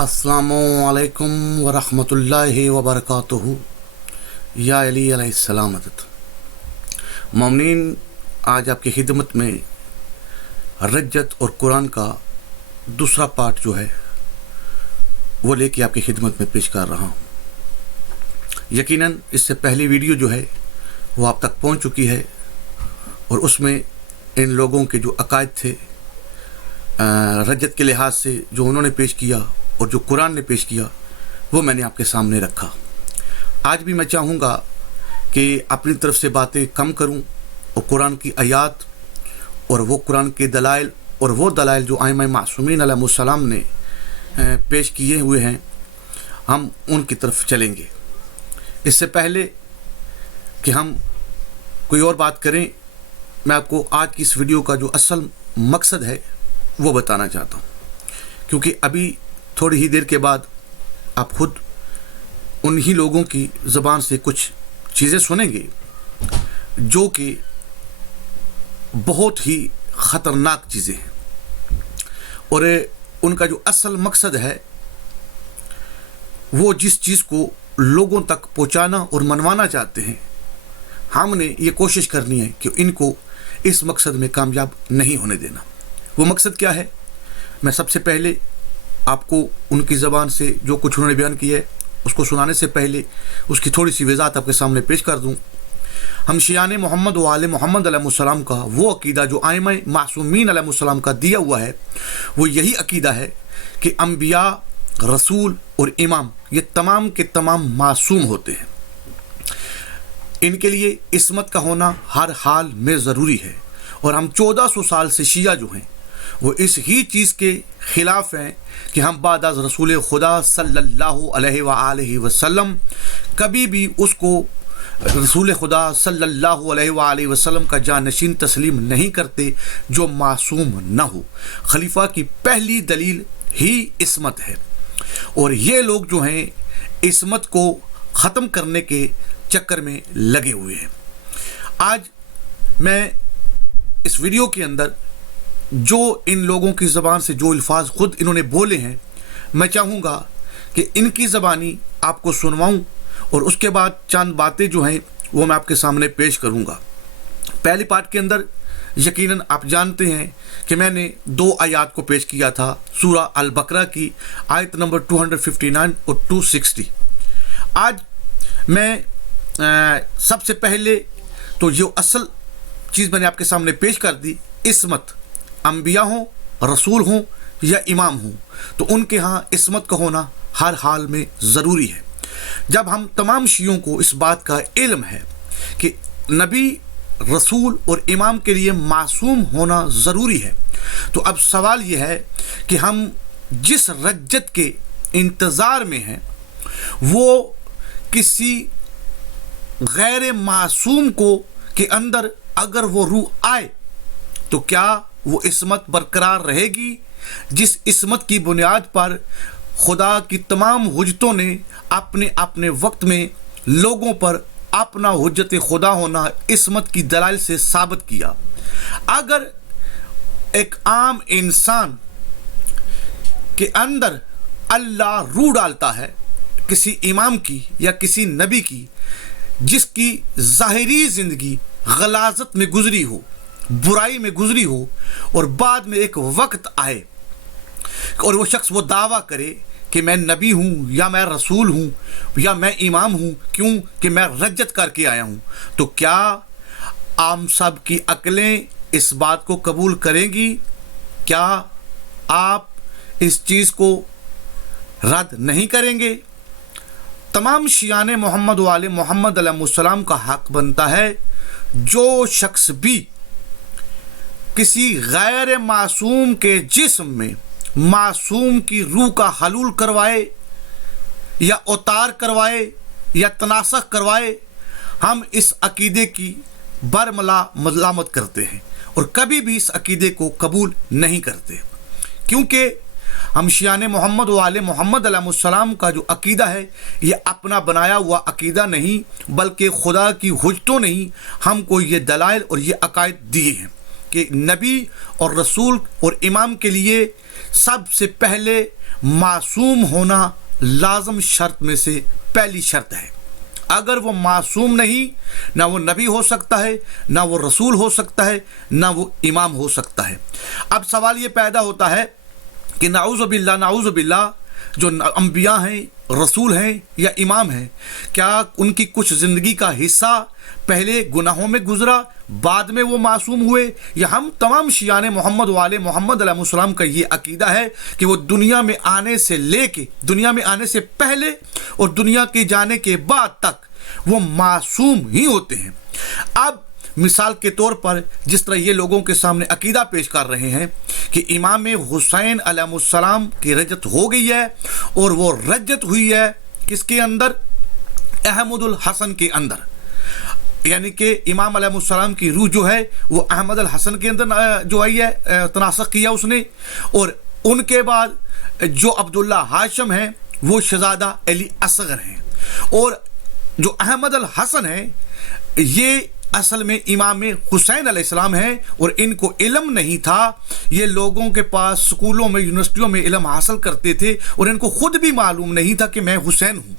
अस्सलामुअलैकुम वरहमतुल्लाहि वबरकातुहू। या अली अलैहिस्सलाम मदद। मोमिनीन, आज आपकी खिदमत में रज्जत और कुरान का दूसरा पार्ट जो है वो लेके आपकी खिदमत में पेश कर रहा हूँ। यकीनन इससे पहली वीडियो जो है वो आप तक पहुँच चुकी है और उसमें इन लोगों के जो अकायद थे रज्जत के लिहाज से जो उन्होंने पेश किया और जो कुरान ने पेश किया वो मैंने आपके सामने रखा। आज भी मैं चाहूँगा कि अपनी तरफ से बातें कम करूँ और कुरान की आयात और वो कुरान के दलाइल और वो दलाइल जो आइमा मासूमीन अलैहिमुस्सलाम ने पेश किए हुए हैं हम उनकी तरफ चलेंगे। इससे पहले कि हम कोई और बात करें, मैं आपको आज की इस वीडियो का जो असल मकसद है वो बताना चाहता हूँ, क्योंकि अभी थोड़ी ही देर के बाद आप खुद उन्हीं लोगों की ज़बान से कुछ चीज़ें सुनेंगे जो कि बहुत ही ख़तरनाक चीज़ें हैं और उनका जो असल मकसद है वो जिस चीज़ को लोगों तक पहुंचाना और मनवाना चाहते हैं, हमने ये कोशिश करनी है कि इनको इस मकसद में कामयाब नहीं होने देना। वो मकसद क्या है, मैं सबसे पहले आपको उनकी ज़बान से जो कुछ उन्होंने बयान किया है उसको सुनाने से पहले उसकी थोड़ी सी वज़ाहत आपके सामने पेश कर दूँ। हम शियाने मोहम्मद व आले मोहम्मद अलैहिस्सलाम का वो अकीदा जो आइमा मासूमीन अलैहिस्सलाम का दिया हुआ है वो यही अकीदा है कि अम्बिया, रसूल और इमाम ये तमाम के तमाम मासूम होते हैं। इनके लिए इस्मत का होना हर हाल में ज़रूरी है और हम 1400 साल से शिया जो हैं वो इस ही चीज़ के ख़िलाफ़ हैं कि हम बाद अज़ रसूल खुदा सल्लल्लाहु अलैहि वसल्लम कभी भी उसको रसूल खुदा सल्लल्लाहु अलैहि वसल्लम का जानशीन तस्लीम नहीं करते जो मासूम न हो। खलीफा की पहली दलील ही इस्मत है और ये लोग जो हैं इस्मत को ख़त्म करने के चक्कर में लगे हुए हैं। आज मैं इस वीडियो के अंदर जो इन लोगों की ज़बान से जो अल्फाज ख़ुद इन्होंने बोले हैं मैं चाहूँगा कि इनकी ज़बानी आपको सुनवाऊँ और उसके बाद चंद बातें जो हैं वो मैं आपके सामने पेश करूँगा। पहले पार्ट के अंदर यकीनन आप जानते हैं कि मैंने 2 आयत को पेश किया था, सूरा अल बकरा की आयत नंबर 259 और 260। आज मैं सबसे पहले तो जो असल चीज़ मैंने आपके सामने पेश कर दी, इस्मत, अम्बिया हों, रसूल हों या इमाम हों, तो उनके यहाँ इस्मत का होना हर हाल में ज़रूरी है। जब हम तमाम शियों को इस बात का इल्म है कि नबी, रसूल और इमाम के लिए मासूम होना ज़रूरी है, तो अब सवाल ये है कि हम जिस रज्जत के इंतज़ार में हैं वो किसी गैर मासूम को के अंदर अगर वो रूह आए तो क्या वो इस्मत बरकरार रहेगी जिस इस्मत की बुनियाद पर खुदा की तमाम हुज्जतों ने अपने अपने वक्त में लोगों पर अपना हुज्जत खुदा होना इस्मत की दलाइल से साबित किया। अगर एक आम इंसान के अंदर अल्लाह रूह डालता है किसी इमाम की या किसी नबी की जिसकी ज़ाहिरी ज़िंदगी गलाजत में गुजरी हो, बुराई में गुजरी हो और बाद में एक वक्त आए और वो शख्स वो दावा करे कि मैं नबी हूँ या मैं रसूल हूँ या मैं इमाम हूँ, क्यों कि मैं रज्जत करके आया हूँ, तो क्या आम सब की अक्लें इस बात को कबूल करेंगी? क्या आप इस चीज़ को रद्द नहीं करेंगे? तमाम शियाने मोहम्मद वाले मोहम्मद अलैहिस्सलाम का हक बनता है जो शख्स भी किसी गैर मासूम के जिस्म में मासूम की रूह का हलूल करवाए या उतार करवाए या तनासख करवाए, हम इस अकीदे की बरमला मज़ामत करते हैं और कभी भी इस अकीदे को कबूल नहीं करते, क्योंकि हम शियाने मोहम्मद वाले मोहम्मद अलैहिस्सलाम का जो अकीदा है ये अपना बनाया हुआ अकीदा नहीं बल्कि खुदा की हुज्जतों ने ही हमको ये दलाइल और ये अकायद दिए हैं कि नबी और रसूल और इमाम के लिए सबसे पहले معصوم ہونا لازم شرط میں سے پہلی شرط ہے. اگر وہ معصوم نہیں، نہ وہ نبی ہو سکتا ہے، نہ وہ رسول ہو سکتا ہے، نہ وہ امام ہو سکتا ہے. اب سوال یہ پیدا ہوتا ہے کہ نعوذ باللہ جو انبیاء ہیں، رسول ہیں یا امام ہیں، کیا ان کی کچھ زندگی کا حصہ پہلے گناہوں میں گزرا، بعد میں وہ معصوم ہوئے؟ یا ہم تمام شیعان محمد والے محمد علیہ السلام کا یہ عقیدہ ہے کہ وہ دنیا میں آنے سے لے کے، دنیا میں آنے سے پہلے اور دنیا کے جانے کے بعد تک وہ معصوم ہی ہوتے ہیں. اب مثال کے طور پر جس طرح یہ لوگوں کے سامنے عقیدہ پیش کر رہے ہیں کہ امام حسین علیہ السلام کی رجت ہو گئی ہے، اور وہ رجت ہوئی ہے کس کے اندر؟ احمد الحسن کے اندر. یعنی کہ امام علیہ السلام کی روح جو ہے وہ احمد الحسن کے اندر جو آئی ہے، تناسخ کیا اس نے، اور ان کے بعد جو عبداللہ ہاشم ہیں وہ شہزادہ علی اصغر ہیں، اور جو احمد الحسن ہیں یہ اصل میں امام حسین علیہ السلام ہیں، اور ان کو علم نہیں تھا. یہ لوگوں کے پاس سکولوں میں، یونیورسٹیوں میں علم حاصل کرتے تھے، اور ان کو خود بھی معلوم نہیں تھا کہ میں حسین ہوں.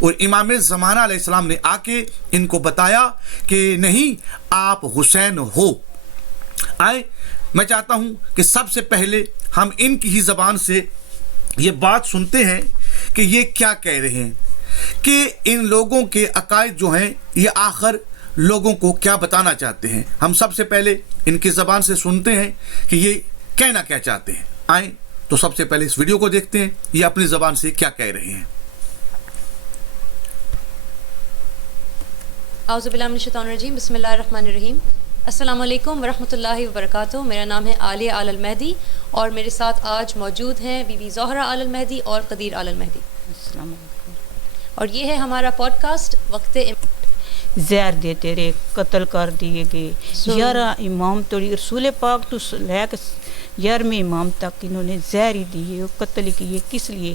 اور امام زمانہ علیہ السلام نے آ کے ان کو بتایا کہ نہیں، آپ حسین ہو. میں چاہتا ہوں کہ سب سے پہلے ہم ان کی ہی زبان سے یہ بات سنتے ہیں کہ یہ کیا کہہ رہے ہیں، کہ ان لوگوں کے عقائد جو ہیں یہ آخر لوگوں کو کیا بتانا چاہتے ہیں. ہم سب سے پہلے ان کی زبان سے سنتے ہیں کہ یہ کہنا کیا چاہتے ہیں. آئیں تو سب سے پہلے اس ویڈیو کو دیکھتے ہیں یہ اپنی زبان سے کیا کہہ رہے ہیں. اعوذ باللہ من الشیطان الرجیم، بسم اللہ الرحمن الرحیم. السلام علیکم ورحمۃ اللہ وبرکاتہ. میرا نام ہے عالیہ آل المہدی، اور میرے ساتھ آج موجود ہیں بی بی زہرہ آل المہدی اور قدیر آل المہدی. السلام علیکم. اور یہ ہے ہمارا پوڈ کاسٹ وقت زہر دیتے رہے، قتل کر دیے گئے. 11 امام توڑی، رسول پاک تو لے کے 11ویں امام تک انہوں نے زہر ہی دیے، قتل کیے. کس لیے؟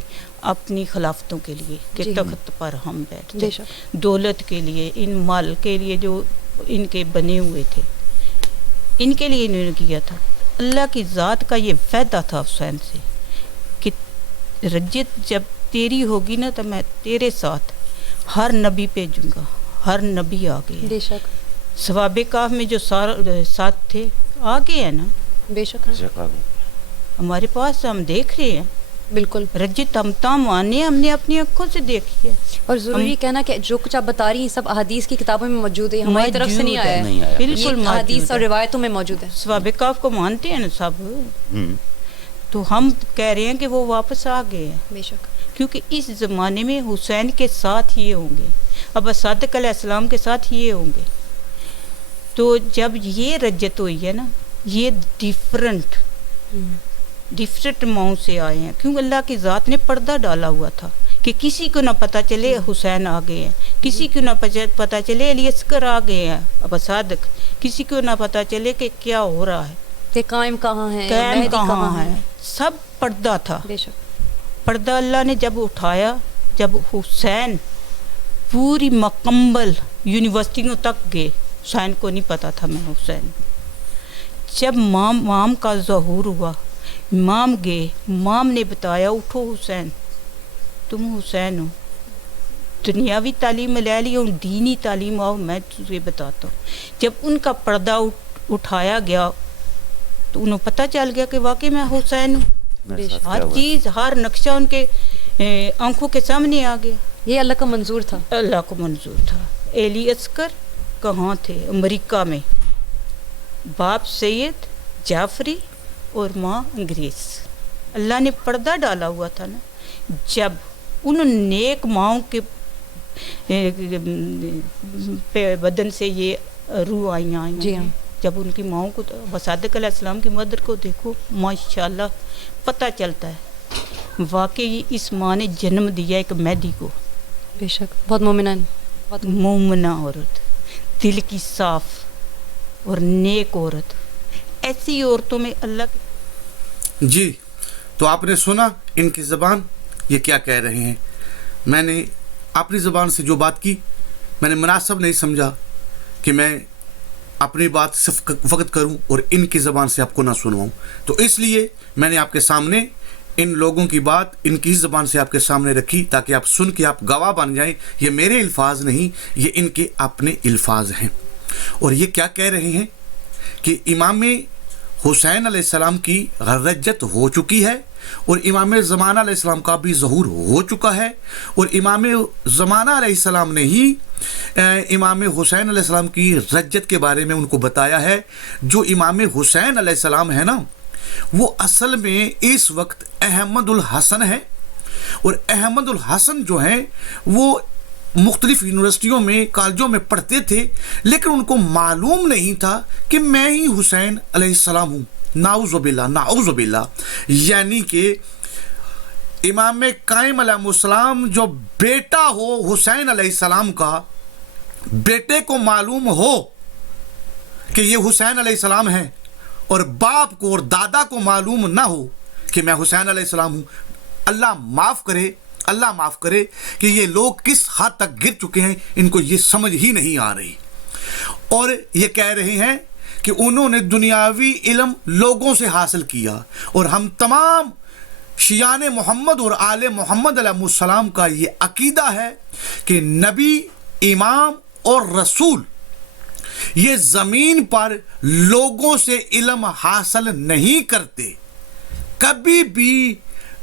اپنی خلافتوں کے لیے کہ تخت پر ہم بیٹھتے، دولت کے لیے، ان مال کے لیے جو ان کے بنے ہوئے تھے، ان کے لیے انہوں نے کیا تھا. اللہ کی ذات کا یہ وعدہ تھا حسین سے کہ رجت جب تیری ہوگی نا تو میں تیرے ساتھ ہر نبی بھیجوں گا. ہر نبی آ گئے، بے شک. ثواب کاف میں جو ساتھ تھے آ گئے ہیں نا، بے شک ہمارے پاس ہم دیکھ رہے ہیں. بالکل رجت ہم آنے ہم نے اپنی آنکھوں سے دیکھی ہے. اور ضروری کہنا کہ جو کچھ آپ بتا رہی ہیں سب احادیث کی کتابوں میں موجود ہے، ہماری طرف سے نہیں آیا ہے. بالکل احادیث اور روایتوں میں موجود ہے. ثواب کاف کو مانتے ہیں نا سب، تو ہم کہہ رہے ہیں کہ وہ واپس آ گئے ہیں. بے شک. کیونکہ اس زمانے میں حسین کے ساتھ یہ ہوں گے، اب صادق علیہ السلام کے ساتھ یہ ہوں گے. تو جب یہ رجت ہوئی ہے نا، یہ ڈیفرنٹ ماؤں سے آئے ہیں. کیوں؟ اللہ کی ذات نے پردہ ڈالا ہوا تھا کہ کسی کو نہ پتہ چلے حسین آ گئے ہیں، کسی کو نہ پتہ چلے علی اصغر آ گئے ہیں، اب صادق، کسی کو نہ پتہ چلے کہ کیا ہو رہا ہے، کہ قائم کہاں ہے، قائم کہاں ہے. سب پردہ تھا. بے شک. پردہ اللہ نے جب اٹھایا، جب حسین پوری مکمل یونیورسٹیوں تک گئے، حسین کو نہیں پتا تھا میں حسین. جب مام کا ظہور ہوا، امام گئے، امام نے بتایا اٹھو حسین، تم حسین ہو. دنیاوی تعلیم لے لی اور دینی تعلیم آؤ، میں تجھے بتاتا ہوں. جب ان کا پردہ اٹھایا گیا تو انہیں پتہ چل گیا کہ واقعی میں حسین ہوں. ہر چیز، ہر نقشہ ان کے آنکھوں کے سامنے آ گیا. یہ اللہ کا منظور تھا. اللہ کو منظور تھا. علی اصغر کہاں تھے؟ امریکہ میں. باپ سید جعفری اور ماں انگریز. اللہ نے پردہ ڈالا ہوا تھا نا. جب ان نیک ماؤں کے بدن سے یہ روح آئیاں جی ہاں. جب ان کی ماؤں کو، صادق علیہ السلام کی مدر کو دیکھو، ماشاءاللہ پتہ چلتا ہے واقعی اس ماں نے جنم دیا ایک مہدی کو. بے شک. بہت مومنہ عورت، دل کی صاف اور نیک عورت. ایسی عورتوں میں اللہ جی. تو آپ نے سنا ان کی زبان یہ کیا کہہ رہے ہیں. میں نے اپنی زبان سے جو بات کی، میں نے مناسب نہیں سمجھا کہ میں اپنی بات صرف وقت کروں اور ان کی زبان سے آپ کو نہ سنواؤں. تو اس لیے میں نے آپ کے سامنے इन लोगों की बात इनकी ज़बान से आपके सामने रखी ताकि आप सुन के आप गवाह बन जाएं। ये मेरे अल्फाज नहीं, ये इनके अपने अल्फाज हैं। और ये क्या कह रहे हैं कि इमाम हुसैन अलैहिस्सलाम की रज्जत हो चुकी है और इमाम ज़माना अलैहिस्सलाम का भी ज़हूर हो चुका है, और इमाम ज़माना अलैहिस्सलाम ने ही इमाम हुसैन अलैहिस्सलाम की रज्जत के बारे में उनको बताया है। जो इमाम हुसैन अलैहिस्सलाम है ना, वो असल में इस वक्त अहमदुल हसन है, और अहमदुल हसन जो है वो मुख्तलिफ यूनिवर्सिटियों में, कॉलेजों में पढ़ते थे, लेकिन उनको मालूम नहीं था कि मैं ही हुसैन अलैहिस्सलाम हूँ। नाउज़ुबिल्लाह, नाउज़ुबिल्लाह। यानी कि इमाम काइम अलैहिस्सलाम जो बेटा हो हुसैन अलैहिस्सलाम का, बेटे को मालूम हो कि ये हुसैन अलैहिस्सलाम है, और बाप को और दादा को मालूम ना हो कि मैं हुसैन अलैहिस्सलाम हूँ। अल्लाह माफ़ करे, अल्लाह माफ़ करे कि ये लोग किस हद तक गिर चुके हैं, इनको ये समझ ही नहीं आ रही। और ये कह रहे हैं कि उन्होंने दुनियावी इल्म लोगों से हासिल किया, और हम तमाम शियाने मोहम्मद और आले मोहम्मद अलैहिस्सलाम का ये अकीदा है कि नबी, इमाम और रसूल ये ज़मीन पर लोगों से इल्म हासिल नहीं करते, कभी भी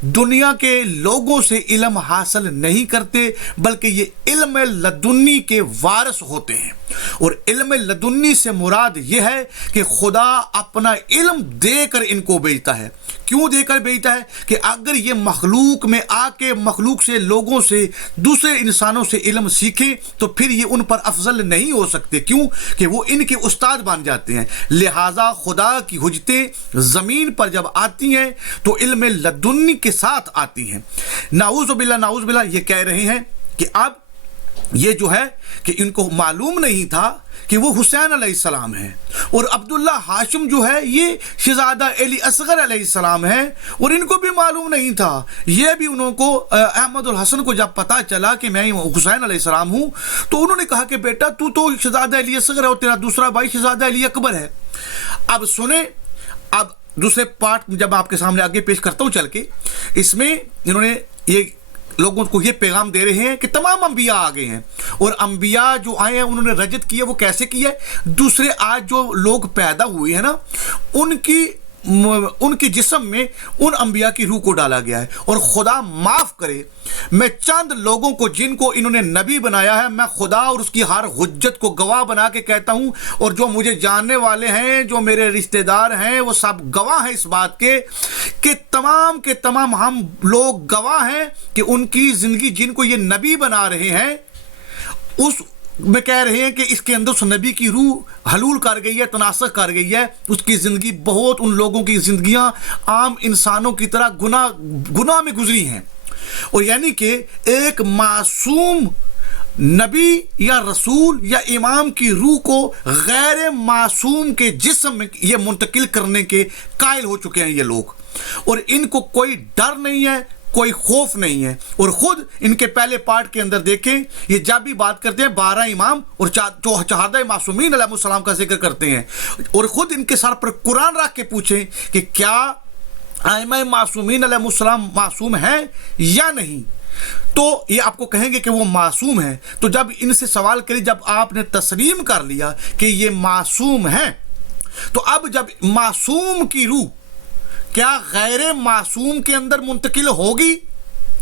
दुनिया के लोगों से इल्म हासिल नहीं करते, बल्कि ये इल्म लदुन्नी के वारिस होते हैं। और इल्म लदुन्नी से मुराद ये है कि खुदा अपना इल्म देकर इनको भेजता है। क्यों देकर भेजता है? कि अगर ये मखलूक में आके मखलूक से, लोगों से, दूसरे इंसानों से इल्म सीखें तो फिर ये उन पर अफजल नहीं हो सकते। क्यों? कि वो इनके उस्ताद बन जाते हैं। लिहाजा खुदा की हुज्जतें ज़मीन पर जब आती हैं तो इल्म लदुन्नी के साथ आती हैं। नाउज़ुबिल्लाह, नाउज़ुबिल्लाह। ये कह रहे हैं कि अब ये जो है कि इनको मालूम नहीं था कि वो हुसैन अलैहिस्सलाम है, और अब्दुल्ला हाशिम जो है ये शहजादा अली असगर अलैहिस्सलाम है, और इनको भी मालूम नहीं था। ये भी उनको अहमदुल हसन को जब पता चला कि मैं हुसैन अलैहिस्सलाम हूँ, तो उन्होंने कहा कि बेटा तू तो शहजादा अली असगर है और तेरा दूसरा भाई शहजादा अली अकबर है। अब सुने, अब दूसरे पार्ट जब आपके सामने आगे पेश करता हूँ चल के, इसमें इन्होंने ये लोगों को ये पैगाम दे रहे हैं कि तमाम अंबिया आ गए हैं, और अंबिया जो आए हैं उन्होंने रजत की है। वो कैसे की है? दूसरे आज जो लोग पैदा हुए हैं ना, उनके जिस्म में उन अंबिया की रूह को डाला गया है। और खुदा माफ़ करे, मैं चंद लोगों को जिनको इन्होंने नबी बनाया है, मैं खुदा और उसकी हर हुज्जत को गवाह बना के कहता हूँ, और जो मुझे जानने वाले हैं, जो मेरे रिश्तेदार हैं, वो सब गवाह हैं इस बात के तमाम हम लोग गवाह हैं कि उनकी ज़िंदगी, जिनको ये नबी बना रहे हैं, उस में कह रहे हैं कि इसके अंदर उस नबी की रूह हलूल कर गई है, तनासख कर गई है। उसकी ज़िंदगी बहुत, उन लोगों की ज़िंदगियाँ आम इंसानों की तरह गुनाह में गुजरी हैं। और यानी कि एक मासूम नबी या रसूल या इमाम की रूह को गैर मासूम के जिस्म में ये मुंतकिल करने के कायल हो चुके हैं ये लोग, और इनको कोई डर नहीं है, कोई खौफ नहीं है। और खुद इनके पहले पार्ट के अंदर देखें, ये जब भी बात करते हैं 12 इमाम और शहादा मासूमीन अलैहिस्सलाम का जिक्र करते हैं, और खुद इनके सर पर कुरान रख के पूछें कि क्या आइमा मासूमीन अलैहिस्सलाम मासूम है या नहीं, तो ये आपको कहेंगे कि वो मासूम है। तो जब इनसे सवाल करें, जब आपने तस्लीम कर लिया कि ये मासूम है, तो अब जब मासूम की रूह क्या गैर मासूम के अंदर मुंतकिल होगी,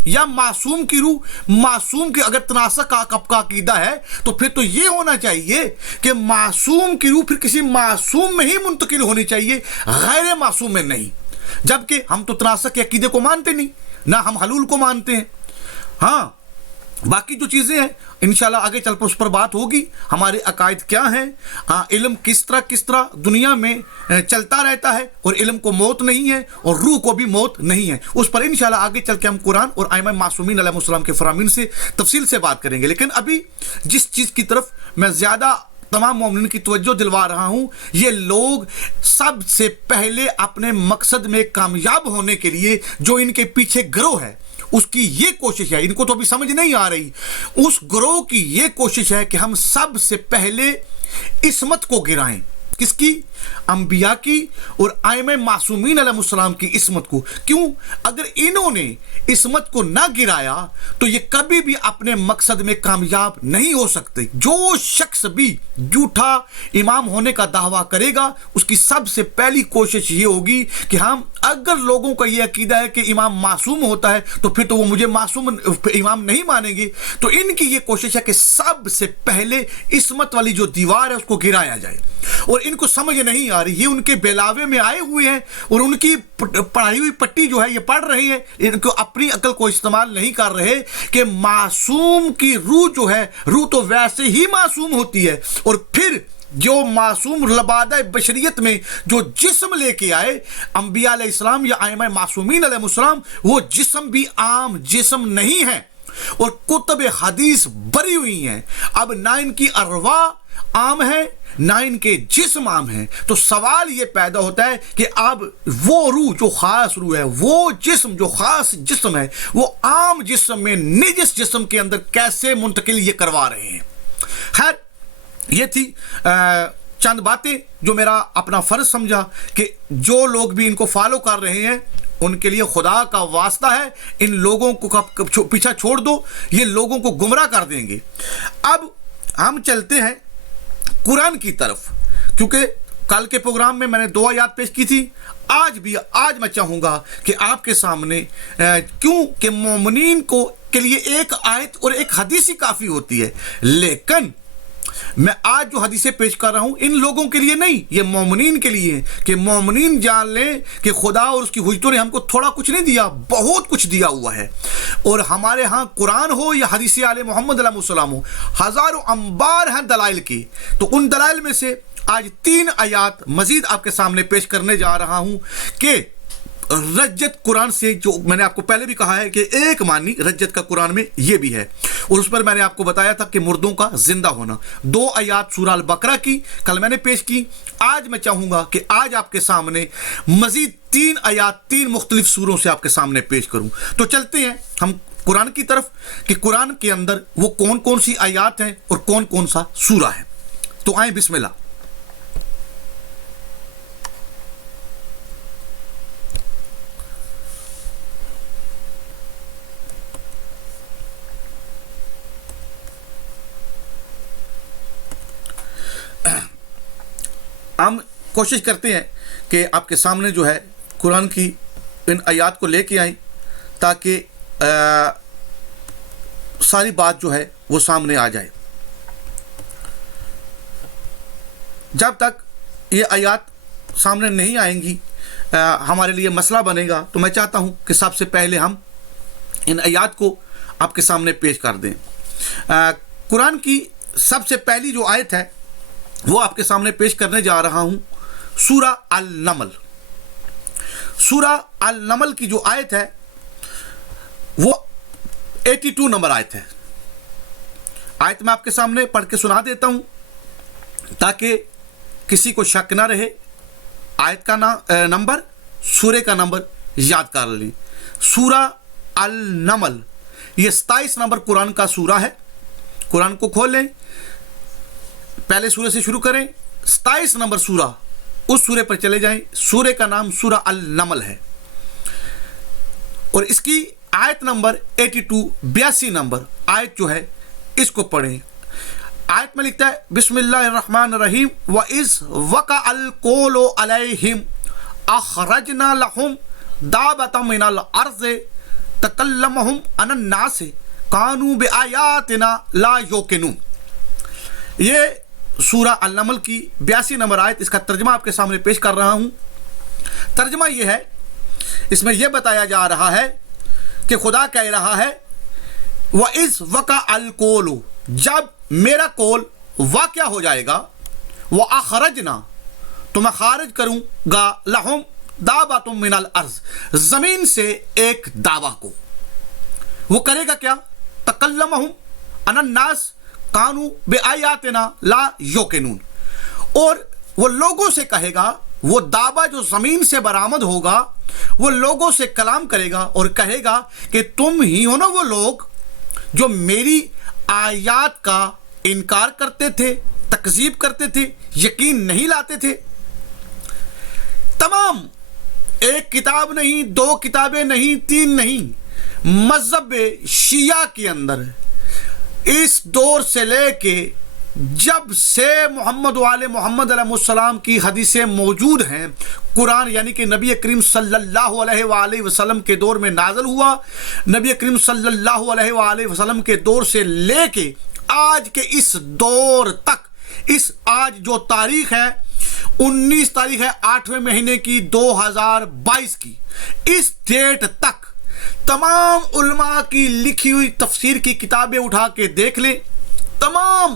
या मासूम की रूह, मासूम की अगर तनासक का अकीदा है तो फिर तो ये होना चाहिए कि मासूम की रूह फिर किसी मासूम में ही मुंतकिल होनी चाहिए, गैर मासूम में नहीं। जबकि हम तो तनासक के अकीदे को मानते नहीं, ना हम हलूल को मानते हैं। हाँ, बाकी जो चीज़ें हैं इंशाल्लाह आगे चल कर उस पर बात होगी, हमारे अकायद क्या हैं। हाँ, इल्म किस तरह दुनिया में चलता रहता है, और इल्म को मौत नहीं है और रूह को भी मौत नहीं है। उस पर इंशाल्लाह आगे चल के हम कुरान और आइमा मासूमीन अलैहिस्सलाम के फरामीन से तफसील से बात करेंगे। लेकिन अभी जिस चीज़ की तरफ मैं ज़्यादा तमाम मोमिन की तवज्जो दिलवा रहा हूँ, ये लोग सबसे पहले अपने मकसद में कामयाब होने के लिए जो इनके पीछे गिरोह है, उसकी ये कोशिश है, इनको तो अभी समझ नहीं आ रही, उस ग्रोह की ये कोशिश है कि हम सबसे पहले इस्मत को गिराएं। किसकी? अंबिया की और आइमे मासूमीन अलैहिस्सलाम की इस्मत को। क्यों? अगर इन्होंने इस्मत को ना गिराया तो ये कभी भी अपने मकसद में कामयाब नहीं हो सकते। जो शख्स भी झूठा इमाम होने का दावा करेगा उसकी सबसे पहली कोशिश ये होगी कि हम, अगर लोगों का ये अकीदा है कि इमाम मासूम होता है तो फिर तो वो मुझे मासूम इमाम नहीं मानेंगे। तो इनकी ये कोशिश है कि सबसे पहले इस्मत वाली जो दीवार है उसको गिराया जाए। और इनको समझ नहीं आ रही, ये उनके बेलावे में आए हुए हैं और उनकी पढ़ाई हुई पट्टी जो है ये पढ़ रहे हैं, इनको अपनी अकल को इस्तेमाल नहीं कर रहे कि मासूम की रूह जो है, रूह तो वैसे ही मासूम होती है, और फिर जो मासूम लबादा बशरियत में जो जिस्म लेके आए अंबिया अलैहिस्सलाम या आइमा मासूमीन अलैहिस्सलाम, वो जिस्म भी आम जिस्म नहीं है और कुतुब हदीस भरी हुई हैं। अब ना इनकी अरवा आम है ना इनके जिस्म आम है। तो सवाल ये पैदा होता है कि अब वो रूह जो खास रूह है, वो जिस्म जो खास जिस्म है, वो आम जिस्म में निजिस जिस्म के अंदर कैसे मुंतकिल ये करवा रहे हैं। खैर, ये थी चंद बातें जो मेरा अपना फर्ज समझा कि जो लोग भी इनको फॉलो कर रहे हैं उनके लिए खुदा का वास्ता है, इन लोगों को पीछा छोड़ दो, ये लोगों को गुमराह कर देंगे। अब हम चलते हैं कुरान की तरफ, क्योंकि कल के प्रोग्राम में मैंने 2 आयत पेश की थी। आज मैं चाहूँगा कि आपके सामने क्यों कि मोमिनीन को के लिए एक आयत और एक हदीस ही काफ़ी होती है, लेकिन मैं आज जो हदीसें पेश कर रहा हूं इन लोगों के लिए नहीं, ये मोमिनीन के लिए है कि मोमिनीन जान लें कि खुदा और उसकी हुज्जतों ने हमको थोड़ा कुछ नहीं दिया, बहुत कुछ दिया हुआ है। और हमारे यहाँ कुरान हो या हदीस आले मोहम्मद अलैहिस्सलाम हो, हज़ारों अंबार हैं दलाइल की। तो उन दलाइल में से आज 3 आयत मजीद आपके सामने पेश करने जा रहा हूँ कि रज्जत कुरान से, जो मैंने आपको पहले भी कहा है कि एक मानी रज्जत का कुरान में ये भी है, और उस पर मैंने आपको बताया था कि मुर्दों का जिंदा होना। 2 आयत सूरह अल बकरा की कल मैंने पेश की। आज मैं चाहूँगा कि आज आपके सामने मजीद 3 आयत 3 मुख्तलिफ सूरों से आपके सामने पेश करूँ। तो चलते हैं हम कुरान की तरफ कि कुरान के अंदर वो कौन कौन सी आयत हैं और कौन कौन सा सूरा है। तो आए बिस्मिल्लाह। हम कोशिश करते हैं कि आपके सामने जो है कुरान की इन आयत को लेके आएं ताकि सारी बात जो है वो सामने आ जाए। जब तक ये आयत सामने नहीं आएंगी हमारे लिए मसला बनेगा। तो मैं चाहता हूँ कि सबसे पहले हम इन आयत को आपके सामने पेश कर दें। कुरान की सबसे पहली जो आयत है वो आपके सामने पेश करने जा रहा हूँ, सूरा अल नमल। सूरा अल नमल की जो आयत है वो 82 नंबर आयत है। आयत मैं आपके सामने पढ़ के सुना देता हूँ ताकि किसी को शक ना रहे। आयत का नंबर, सूरे का नंबर याद कर लें। सूरा अल नमल ये 27 नंबर कुरान का सूरा है। कुरान को खोलें, पहले सूरे से शुरू करें, 27 नंबर सूरा, उस सूरे पर चले जाएं। सूरे का नाम सूरा अल नमल है और इसकी आयत नंबर 82 नंबर आयत जो है इसको पढ़ें। आयत में लिखता है बिस्मिल्लाहिर्रहमानिर्रहीम व इस वका अल कोलो अलैहिम अखरजना लहुम दाबतम मिनल अर्ज़ तकल्लमहुम अनन नास कानू बिआयातिना ला युकिनून। ये सूरा अल नमल की 82 नंबर आयत, इसका तर्जमा आपके सामने पेश कर रहा हूँ। तर्जमा ये है, इसमें यह बताया जा रहा है कि खुदा कह रहा है व इस वका अल कोलो, जब मेरा कोल वाक़या हो जाएगा, व अखरजना, तो मैं खारिज करूँगा, लहुम दाबतुम मिनल अर्ज़, ज़मीन से एक दावा को। वो करेगा क्या? तकल्लमहुम अनन नास कानू बेआयातिना ला युकिनून, और वो लोगों से कहेगा, वो दावा जो ज़मीन से बरामद होगा वो लोगों से कलाम करेगा और कहेगा कि तुम ही हो ना वो लोग जो मेरी आयात का इनकार करते थे تکذیب کرتے تھے, یقین نہیں لاتے تھے. تمام, ایک کتاب نہیں, 2 کتابیں نہیں, 3 نہیں, مذہب شیعہ کے اندر اس دور سے لے کے جب سے محمد وآل محمد علیہ السلام کی حدیثیں موجود ہیں, قرآن یعنی کہ نبی کریم صلی اللہ علیہ وآلہ وسلم کے دور میں نازل ہوا, نبی کریم صلی اللہ علیہ وآلہ وسلم کے دور سے لے کے آج کے اس دور تک, اس آج جو تاریخ ہے 19 تاریخ ہے 8ویں مہینے کی 2022 کی, اس ڈیٹ تک تمام علماء کی لکھی ہوئی تفسیر کی کتابیں اٹھا کے دیکھ لیں. تمام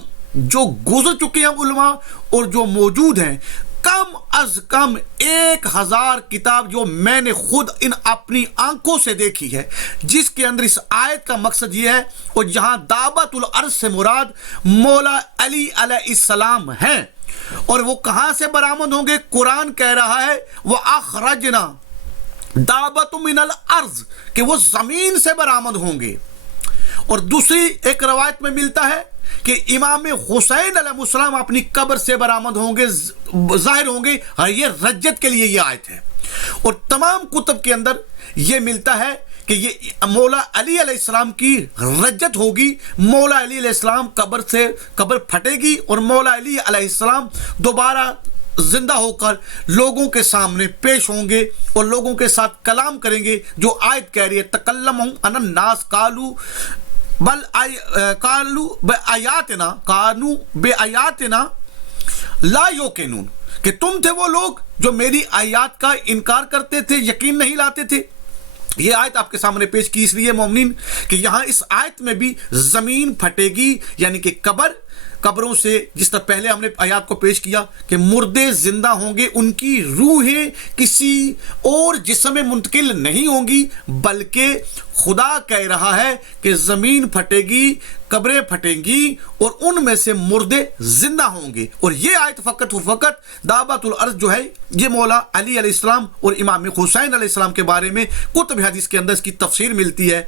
جو گزر چکے ہیں علماء اور جو موجود ہیں, کم از کم 1000 کتاب جو میں نے خود ان اپنی آنکھوں سے دیکھی ہے, جس کے اندر اس آیت کا مقصد یہ ہے, اور جہاں دعوت الارض سے مراد مولا علی علیہ السلام ہیں, اور وہ کہاں سے برآمد ہوں گے؟ قرآن کہہ رہا ہے وَأَخْرَجْنَا دعوت من الارض, کہ وہ زمین سے برآمد ہوں گے. اور دوسری ایک روایت میں ملتا ہے کہ امام حسین علیہ السلام اپنی قبر سے برآمد ہوں گے, ظاہر ہوں گے. اور یہ رجت کے لیے یہ آیت ہے. اور تمام کتب کے اندر یہ ملتا ہے کہ یہ مولا علی علیہ السلام کی رجت ہوگی, مولا علی علیہ السلام قبر پھٹے گی, اور مولا علی علیہ السلام دوبارہ زندہ ہو کر لوگوں کے سامنے پیش ہوں گے اور لوگوں کے ساتھ کلام کریں گے, جو آیت کہہ رہی ہے تکلموا عن الناس کانوا بآیاتنا لا یوقنون, کہ تم تھے وہ لوگ جو میری آیات کا انکار کرتے تھے, یقین نہیں لاتے تھے. یہ آیت آپ کے سامنے پیش کی اس لیے مومنین کہ یہاں اس آیت میں بھی زمین پھٹے گی, یعنی کہ قبروں سے, جس طرح پہلے ہم نے آیات کو پیش کیا کہ مردے زندہ ہوں گے, ان کی روحیں کسی اور جسم میں منتقل نہیں ہوں گی, بلکہ خدا کہہ رہا ہے کہ زمین پھٹے گی, قبریں پھٹیں گی, اور ان میں سے مردے زندہ ہوں گے. اور یہ آیت فقط و فقط دعوت الارض جو ہے یہ مولا علی علیہ السلام اور امام حسین علیہ السلام کے بارے میں کتب حدیث کے اندر اس کی تفسیر ملتی ہے.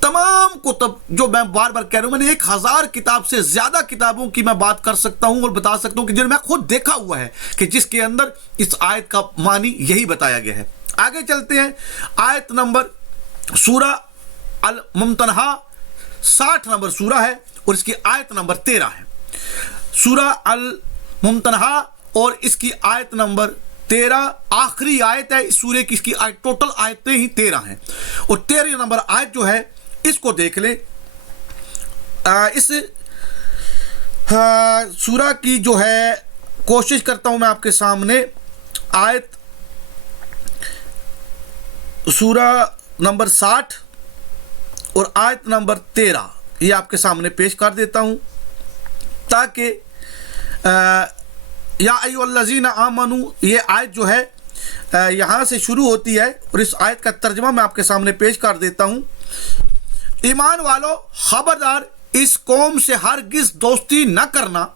تمام کتب جو میں بار بار کہہ رہا ہوں, میں نے 1000 کتاب سے زیادہ کتابوں کی میں بات کر سکتا ہوں اور بتا سکتا ہوں کہ جن میں خود دیکھا ہوا ہے کہ جس کے اندر اس آیت کا معنی یہی بتایا گیا ہے. آگے چلتے ہیں. آیت نمبر سورہ الممتنہ 60 نمبر سورہ ہے اور اس کی آیت نمبر 13 ہے. سورہ الممتنہ اور اس کی آیت نمبر 13 آخری آیت ہے اس سورے کی. اس کی ٹوٹل آیتیں ہی 13 ہیں, اور 13 نمبر آیت جو ہے اس کو دیکھ لیں. اس سورہ کی جو ہے کوشش کرتا ہوں میں آپ کے سامنے آیت سورہ نمبر 60 اور آیت نمبر 13 یہ آپ کے سامنے پیش کر دیتا ہوں, تاکہ یا ایھا الذین آمنوا یہ آیت جو ہے یہاں سے شروع ہوتی ہے, اور اس آیت کا ترجمہ میں آپ کے سامنے پیش کر دیتا ہوں. ایمان والو خبردار, اس قوم سے ہرگز دوستی نہ کرنا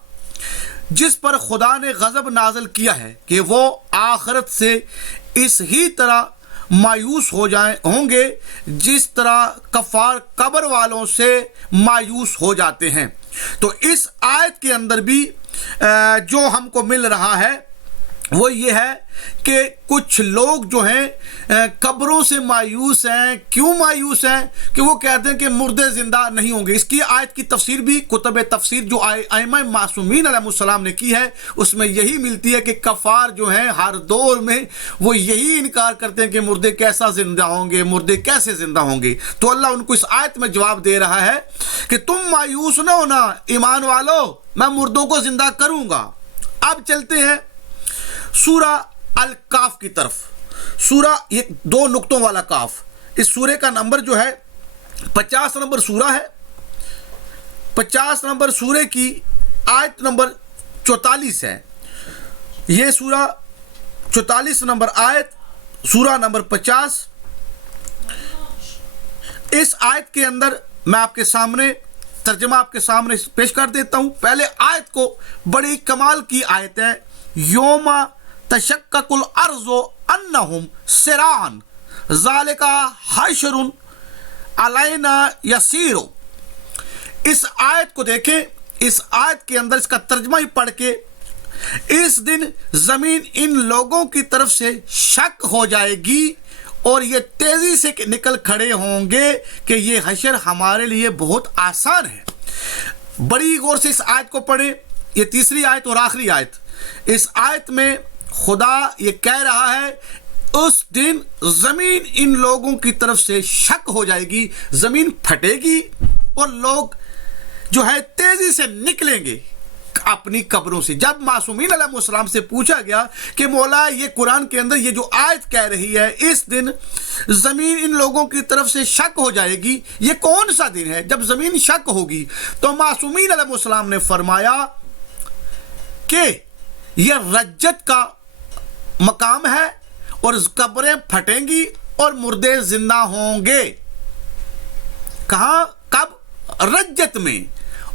جس پر خدا نے غضب نازل کیا ہے, کہ وہ آخرت سے اس ہی طرح مایوس ہوں گے جس طرح کفار قبر والوں سے مایوس ہو جاتے ہیں. تو اس آیت کے اندر بھی جو ہم کو مل رہا ہے وہ یہ ہے کہ کچھ لوگ جو ہیں قبروں سے مایوس ہیں. کیوں مایوس ہیں؟ کہ وہ کہتے ہیں کہ مردے زندہ نہیں ہوں گے. اس کی آیت کی تفسیر بھی کتب تفسیر جو ائمہ معصومین علیہ السلام نے کی ہے اس میں یہی ملتی ہے کہ کفار جو ہیں ہر دور میں وہ یہی انکار کرتے ہیں کہ مردے کیسا زندہ ہوں گے, مردے کیسے زندہ ہوں گے. تو اللہ ان کو اس آیت میں جواب دے رہا ہے کہ تم مایوس نہ ہونا ایمان والو, میں مردوں کو زندہ کروں گا. اب چلتے ہیں سورہ الکاف کی طرف. سورہ یہ 2 نقطوں والا کاف, اس سورے کا نمبر جو ہے 50 نمبر سورہ ہے. 50 نمبر سورے کی آیت نمبر 44 ہے. یہ سورہ 44 نمبر آیت سورہ نمبر 50. اس آیت کے اندر میں آپ کے سامنے ترجمہ آپ کے سامنے پیش کر دیتا ہوں. پہلے آیت کو بڑی کمال کی آیت ہے. یوم تشقق الارض انہم سرعان ذالک حشر علینا یسیر. اس آیت کو دیکھیں, इस आयत के अंदर इसका तर्जमा ही पढ़ के इस दिन ज़मीन इन लोगों की तरफ से शक हो जाएगी और ये तेज़ी से निकल खड़े होंगे कि ये हशर हमारे लिए बहुत आसान है। बड़ी गौर से इस आयत को पढ़े, ये तीसरी आयत और आखिरी आयत। इस आयत में खुदा ये कह रहा है उस दिन ज़मीन इन लोगों की तरफ से शक हो जाएगी, ज़मीन फटेगी और लोग जो है तेज़ी से निकलेंगे अपनी कब्रों से। जब मासूमीन अलैहिस्सलाम से पूछा गया कि मौला ये कुरान के अंदर ये जो आयत कह रही है इस दिन ज़मीन इन लोगों की तरफ से शक हो जाएगी, ये कौन सा दिन है जब ज़मीन शक होगी? तो मासूमीन अलैहिस्सलाम ने फरमाया कि यह रज्जत का मकाम है और कब्रें फटेंगी और मुर्दे जिंदा होंगे। कहाँ? कब? रज्जत में।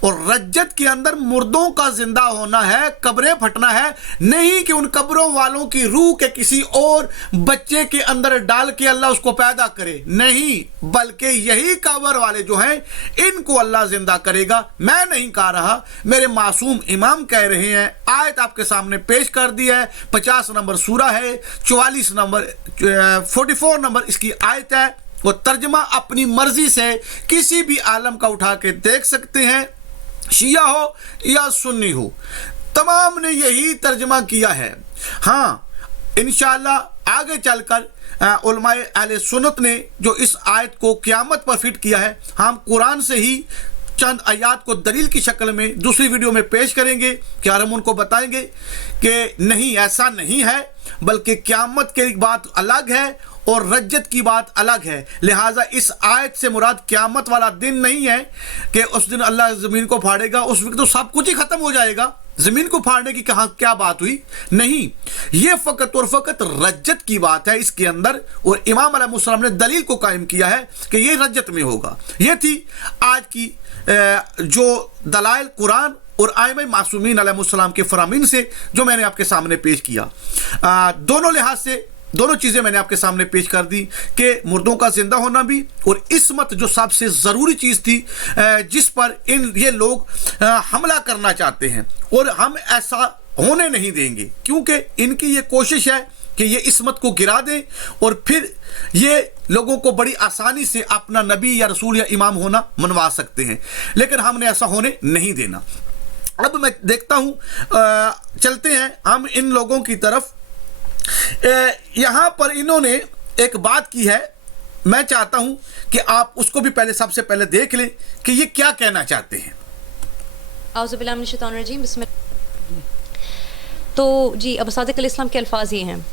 और रज्जत के अंदर मुर्दों का जिंदा होना है, कब्रें फटना है, नहीं कि उन कब्रों वालों की रूह के किसी और बच्चे के अंदर डाल के अल्लाह उसको पैदा करे, नहीं, बल्कि यही कब्र वाले जो हैं इनको अल्लाह जिंदा करेगा। मैं नहीं कह रहा, मेरे मासूम इमाम कह रहे हैं। आयत आपके सामने पेश कर दी है, 50 नंबर सूरा है, 44 नंबर 44 नंबर इसकी आयत है। वो तर्जमा अपनी मर्जी से किसी भी आलम का उठा के देख सकते हैं, शिया हो या सुन्नी हो, तमाम ने यही तर्जमा किया है। हाँ, इंशाअल्लाह आगे चलकर उलमाए अहले सुन्नत ने जो इस आयत को क़यामत पर फिट किया है, हम कुरान से ही चंद आयात को दलील की शक्ल में दूसरी वीडियो में पेश करेंगे कि हम उनको बताएंगे कि नहीं, ऐसा नहीं है, बल्कि क़यामत की बात अलग है और रज्जत की बात अलग है। लिहाजा इस आयत से मुराद क़यामत वाला दिन नहीं है कि उस दिन अल्लाह ज़मीन को फाड़ेगा, उस वक्त तो सब कुछ ही ख़त्म हो जाएगा, ज़मीन को फाड़ने की कहाँ क्या बात हुई? नहीं, ये फ़कत और फ़कत रज्जत की बात है इसके अंदर। और इमाम अलैहिस्सलाम ने दलील को कायम किया है कि ये रज्जत में होगा। ये थी आज की जो दलाइल कुरान और आइम्मा मासूमीन अलैहिस्सलाम के फरामीन से जो मैंने आपके सामने पेश किया। दोनों लिहाज से दोनों चीज़ें मैंने आपके सामने पेश कर दी कि मुर्दों का जिंदा होना भी और इस्मत जो सबसे ज़रूरी चीज़ थी जिस पर ये लोग हमला करना चाहते हैं, और हम ऐसा होने नहीं देंगे क्योंकि इनकी ये कोशिश है कि ये इस्मत को गिरा दें और फिर ये लोगों को बड़ी आसानी से अपना नबी या रसूल या इमाम होना मनवा सकते हैं, लेकिन हमने ऐसा होने नहीं देना। अब मैं देखता हूँ, चलते हैं हम इन लोगों की तरफ। यहाँ पर इन्होंने एक बात की है, मैं चाहता हूं कि आप उसको भी सबसे पहले देख लें कि ये क्या कहना चाहते हैं। आऊज़ु बिल्लाहि मिनश शैतानिर रजीम, बिस्मिल्लाह। तो जी, अबू सादिक अलैहिस्सलाम के अल्फाज ये हैं,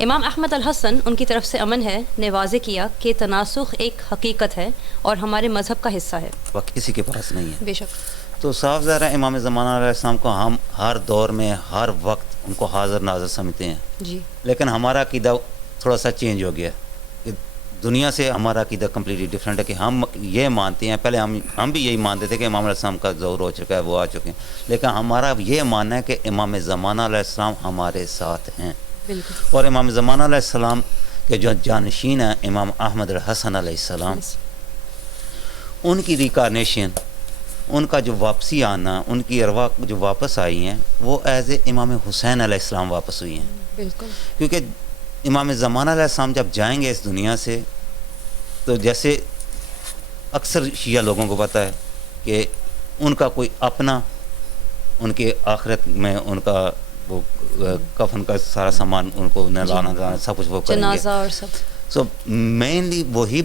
इमाम अहमद अल हसन उनकी तरफ से अमन है ने वाज़े किया कि तनासुख एक हकीकत है और हमारे मज़हब का हिस्सा है, वक्त किसी के पास नहीं है। बेशक। तो साफ ज़ाहिर है इमाम ज़माना अलैहिस्सलाम को हम हर दौर में हर वक्त उनको हाज़िर नाज़िर समझते हैं जी, लेकिन हमारा अक़ीदा थोड़ा सा चेंज हो गया कि दुनिया से हमारा अक़ीदा कम्प्लीटली डिफरेंट है कि हम ये मानते हैं, पहले हम भी यही मानते थे कि इमाम अलैहिस्सलाम का ज़ोर हो चुका है, वो आ चुके हैं, लेकिन हमारा ये मानना है कि इमाम ज़माना अलैहिस्सलाम हमारे साथ हैं। बिल्कुल। और इमाम ज़माना अलैहिस्सलाम के जो जानशीन हैं इमाम अहमद अल हसन अलैहिस्सलाम, उनकी रिकारनेशन, उनका जो वापसी आना, उनकी अरवा जो वापस आई हैं वो एज ए इमाम हुसैन अलैहिस्सलाम वापस हुई हैं। बिल्कुल। क्योंकि इमाम ज़माना अलैहिस्सलाम जब जाएंगे इस दुनिया से, तो जैसे अक्सर शिया लोगों को पता है कि उनका कोई अपना उनके आखिरत में उनका वो कफन का सारा सामान उनको नहलाना सब कुछ वो करेंगे, जनाजा और सब। सो मेनली वही